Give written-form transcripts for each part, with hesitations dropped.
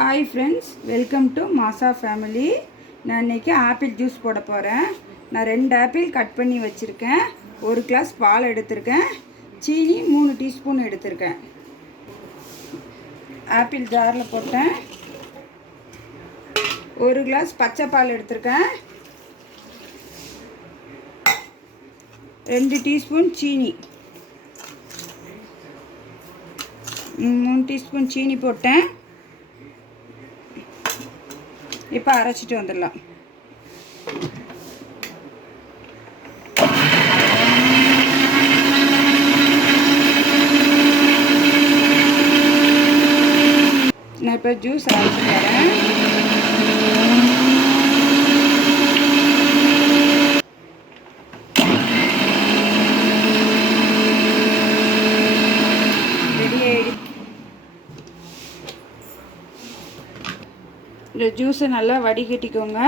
Hi friends, welcome to மாசா family. நான் இன்றைக்கி ஆப்பிள் ஜூஸ் போட போகிறேன். நான் 2 ஆப்பிள் கட் பண்ணி வச்சுருக்கேன். 1 கிளாஸ் பால் எடுத்திருக்கேன். சீனி 3 டீஸ்பூன் எடுத்திருக்கேன். ஆப்பிள் ஜாரில் போட்டேன். 1 கிளாஸ் பச்சை பால் எடுத்திருக்கேன். 2 டீஸ்பூன் சீனி, 3 டீஸ்பூன் சீனி போட்டேன். இப்போ அரைச்சிட்டு வந்துடலாம். நான் இப்போ ஜூஸ் அரைச்சி தரேன். இந்த ஜூஸை நல்லா வடிகட்டிக்கோங்க.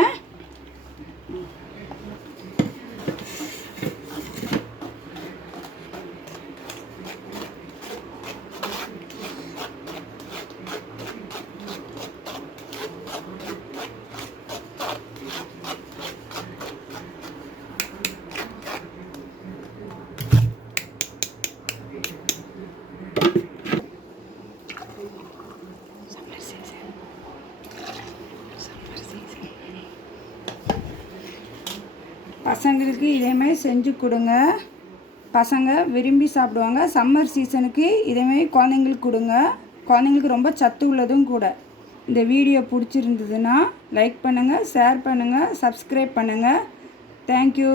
பசங்களுக்கு இதேமாதிரி செஞ்சு கொடுங்க. பசங்க விரும்பி சாப்பிடுவாங்க. சம்மர் சீசனுக்கு இதேமாதிரி குழந்தைங்களுக்கு கொடுங்க. குழந்தைங்களுக்கு ரொம்ப சத்து உள்ளதும் கூட. இந்த வீடியோ பிடிச்சிருந்ததுன்னா லைக் பண்ணுங்கள், ஷேர் பண்ணுங்கள், சப்ஸ்கிரைப் பண்ணுங்கள். தேங்க்யூ.